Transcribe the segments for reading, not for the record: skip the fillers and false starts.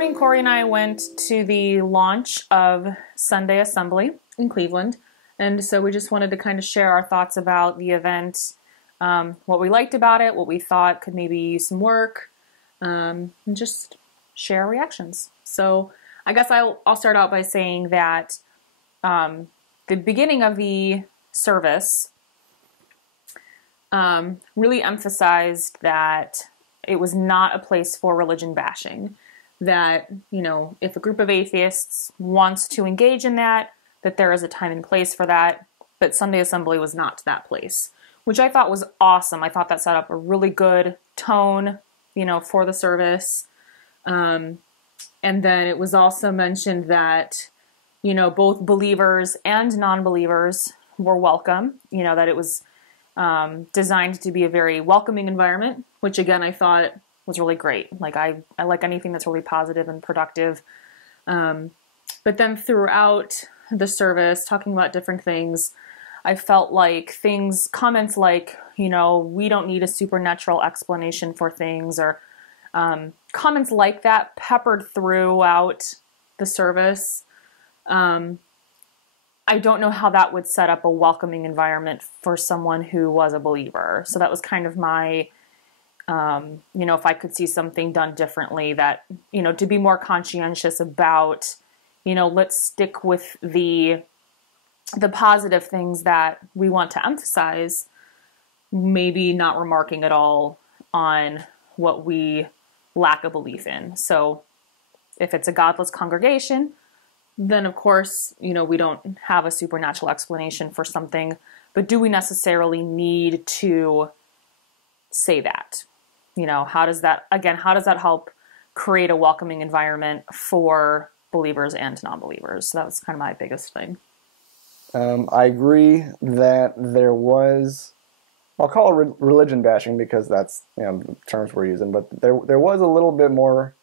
morning, Corey and I went to the launch of Sunday Assembly in Cleveland. And so we just wanted to kind of share our thoughts about the event, what we liked about it, what we thought could maybe use some work, and just share our reactions. So I guess I'll start out by saying that the beginning of the service really emphasized that it was not a place for religion bashing. That, you know, if a group of atheists wants to engage in that there is a time and place for that, but Sunday Assembly was not that place, which I thought was awesome. I thought that set up a really good tone, you know, for the service. And then it was also mentioned that, you know, both believers and non-believers were welcome, you know, that it was designed to be a very welcoming environment, which again, I thought was really great. Like I like anything that's really positive and productive. But then throughout the service, talking about different things, I felt like comments like, you know, we don't need a supernatural explanation for things, or comments like that peppered throughout the service. I don't know how that would set up a welcoming environment for someone who was a believer. So that was kind of my, you know, if I could see something done differently, that, you know, to be more conscientious about, you know, let's stick with the positive things that we want to emphasize, maybe not remarking at all on what we lack a belief in. So if it's a godless congregation, then of course, you know, we don't have a supernatural explanation for something, but do we necessarily need to say that? You know, how does that help create a welcoming environment for believers and non-believers? So that was kind of my biggest thing. I agree that there was, I'll call it religion bashing because that's, you know, the terms we're using, but there was a little bit more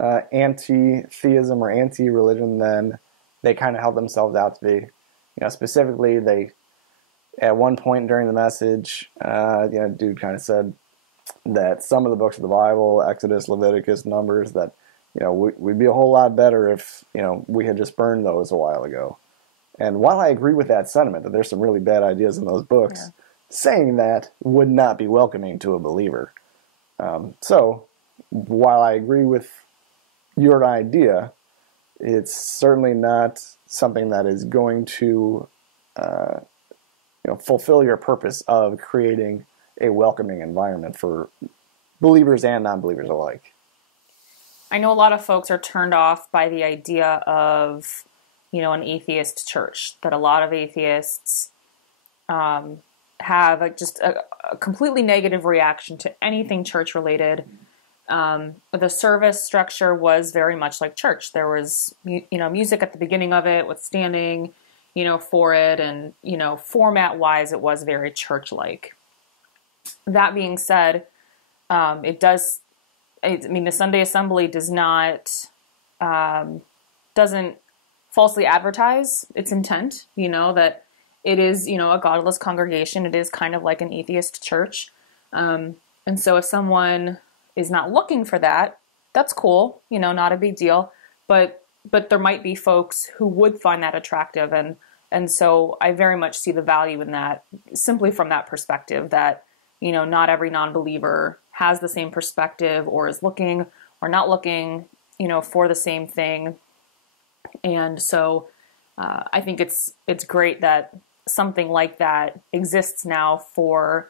anti-theism or anti-religion than they kind of held themselves out to be. You know, specifically, they, at one point during the message, you know, dude kind of said that some of the books of the Bible, Exodus, Leviticus, Numbers, that, you know, we'd be a whole lot better if, you know, we had just burned those a while ago. And while I agree with that sentiment, that there's some really bad ideas in those books, yeah, saying that would not be welcoming to a believer. So while I agree with your idea, it's certainly not something that is going to, you know, fulfill your purpose of creating a welcoming environment for believers and non-believers alike. I know a lot of folks are turned off by the idea of, you know, an atheist church, that a lot of atheists have just a completely negative reaction to anything church related. The service structure was very much like church. There was, you know, music at the beginning of it with standing, you know, for it, and, you know, format wise, it was very church-like. That being said, the Sunday Assembly doesn't falsely advertise its intent, you know, that it is, you know, a godless congregation. It is kind of like an atheist church. And so if someone is not looking for that, that's cool, you know, not a big deal. But there might be folks who would find that attractive. And so I very much see the value in that, simply from that perspective that, you know, not every non-believer has the same perspective or is looking or not looking, you know, for the same thing. And so I think it's great that something like that exists now for,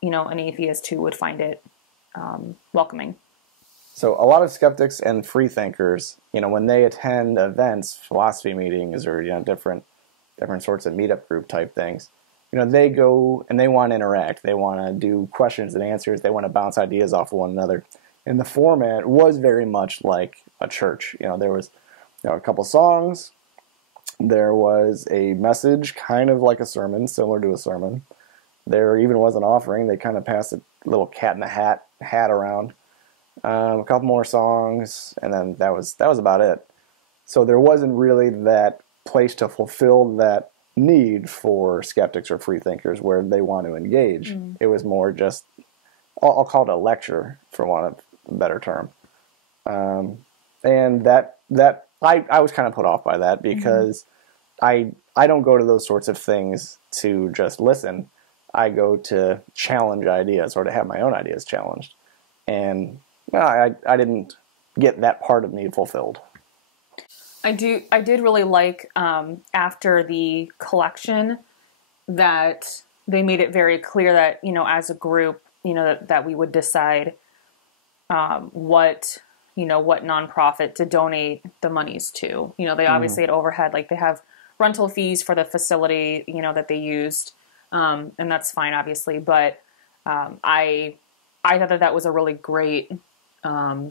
you know, an atheist who would find it welcoming. So a lot of skeptics and freethinkers, you know, when they attend events, philosophy meetings, or, you know, different sorts of meetup group type things, you know, they go and they want to interact. They want to do questions and answers. They want to bounce ideas off of one another. And the format was very much like a church. You know, there was, you know, a couple songs. There was a message, kind of like a sermon, similar to a sermon. There even was an offering. They kind of passed a little cat in the hat around. A couple more songs, and then that was about it. So there wasn't really that place to fulfill that need for skeptics or freethinkers where they want to engage. It was more just, I'll call it a lecture, for want of a better term. And I was kind of put off by that because I don't go to those sorts of things to just listen. I go to challenge ideas or to have my own ideas challenged. And well, I didn't get that part of me fulfilled. I did really like after the collection that they made it very clear that, as a group, that we would decide what nonprofit to donate the monies to. They obviously had overhead, like they have rental fees for the facility, that they used, and that's fine, obviously. But I thought that was a really great, a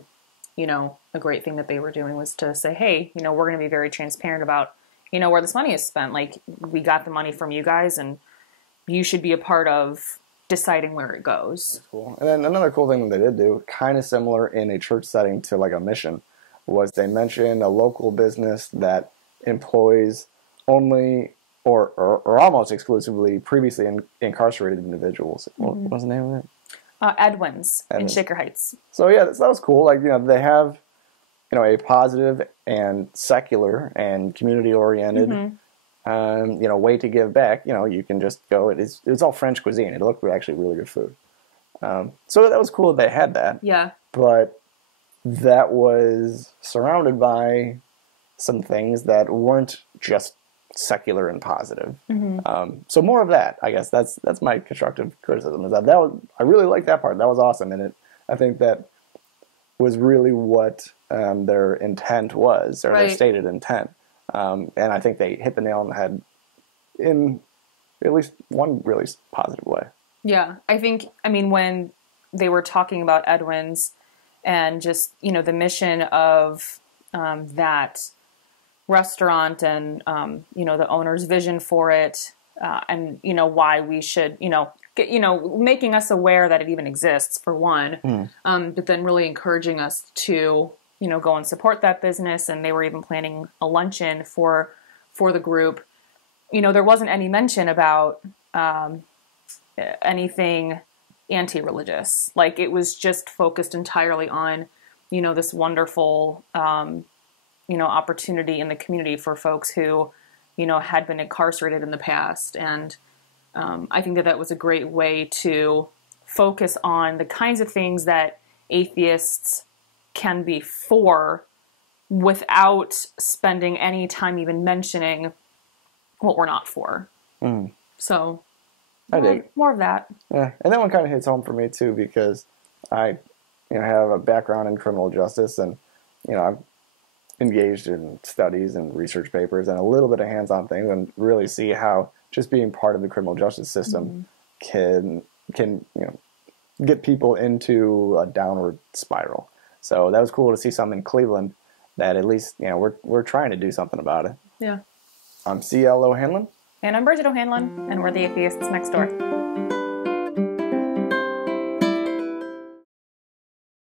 great thing that they were doing was to say, hey, we're going to be very transparent about, where this money is spent. Like, we got the money from you guys, and you should be a part of deciding where it goes. That's cool. And then another cool thing that they did do, kind of similar in a church setting to like a mission, was they mentioned a local business that employs only or almost exclusively previously incarcerated individuals. What was the name of it? Edwin's in Shaker Heights. So yeah, that was cool. Like, they have, a positive and secular and community oriented, way to give back. You can just go. It's all French cuisine. It looked actually really good food. So that was cool that they had that. Yeah. But that was surrounded by some things that weren't just secular and positive. So more of that, I guess. That's my constructive criticism. Is that was, I really liked that part. That was awesome, and I think that was really what their intent was, or their stated intent. And I think they hit the nail on the head in at least one really positive way. Yeah, when they were talking about Edwin's and just, the mission of that restaurant and, the owner's vision for it, and, why we should, making us aware that it even exists, for one, but then really encouraging us to, go and support that business. And they were even planning a luncheon for the group. There wasn't any mention about anything anti-religious. Like, it was just focused entirely on, this wonderful, opportunity in the community for folks who, had been incarcerated in the past. And I think that was a great way to focus on the kinds of things that atheists can be for without spending any time even mentioning what we're not for. So I dig more of that. Yeah, and that one kind of hits home for me too, because I, have a background in criminal justice, and I've engaged in studies and research papers and a little bit of hands-on things, and really see how just being part of the criminal justice system can get people into a downward spiral. So that was cool to see something in Cleveland that at least we're trying to do something about it. Yeah. I'm C.L. O'Hanlon. And I'm Bridget O'Hanlon, and we're the Atheists Next Door.